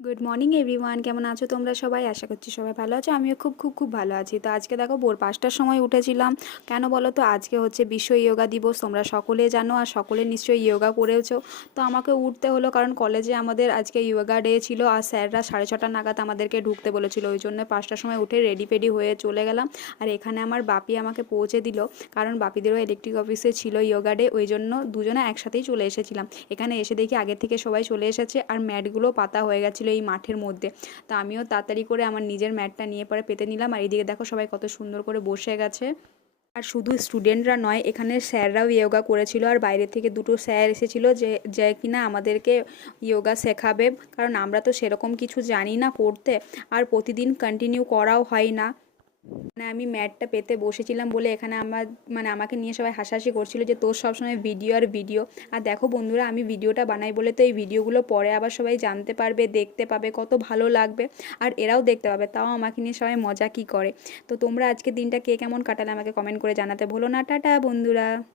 Good morning everyone, কেমন আছো তোমরা সবাই? আশা করছি সবাই ভালো আছো। আমিও খুব ভালো আছি। তো আজকে দেখো ভোর 5টার সময় উঠেছিলাম। কেন বলো তো? আজকে হচ্ছে বিশ্ব ইয়োগা দিবস, তোমরা সকলে জানো আর সকলে নিশ্চয়ই ইয়োগা করেওছো। তো আমাকে উঠতে হলো কারণ কলেজে আমাদের আজকে ইয়োগা ডে ছিল আর স্যাররা 6:30 নাগাদ আমাদেরকে ঢুকতে বলেছিল। ওই জন্য 5টার সময় উঠে রেডি ফেডি হয়ে চলে গেলাম। আর এখানে আমার বাপি আমাকে পৌঁছে দিল, কারণ বাপিদেরও ইলেকট্রিক অফিসে ছিল ইয়োগা ডে, ওই জন্য দুজনে একসাথেই চলে এসেছিলাম। এখানে এসে দেখি আগে থেকে সবাই চলে এসেছে আর ম্যাটগুলো পাতা হয়ে গেছিলো এই মাঠের মধ্যে। তো আমিও তাড়াতাড়ি করে আমার নিজের ম্যাটটা নিয়ে পরে পেতে নিলাম। আর এদিকে দেখো সবাই কত সুন্দর করে বসে গেছে। আর শুধু স্টুডেন্টরা নয়, এখানে স্যাররাও ইয়োগা করেছিল আর বাইরে থেকে দুটো স্যার এসেছিল যে যে কিনা আমাদেরকে ইয়োগা শেখাবে, কারণ আমরা তো সেরকম কিছু জানি না করতে আর প্রতিদিন কন্টিনিউ করাও হয় না। মানে আমি ম্যাটটা পেতে বসেছিলাম বলে এখানে আমার আমাকে নিয়ে সবাই হাসাহাসি করছিল যে তোর সবসময় ভিডিও আর ভিডিও। আর দেখো বন্ধুরা, আমি ভিডিওটা বানাই বলে তো এই ভিডিওগুলো পরে আবার সবাই জানতে পারবে, দেখতে পাবে, কত ভালো লাগবে। আর এরাও দেখতে পাবে, তাও আমাকে নিয়ে সবাই মজা কি করে। তো তোমরা আজকে দিনটা কে কেমন কাটালে আমাকে কমেন্ট করে জানাতে ভুলো না। টাটা বন্ধুরা।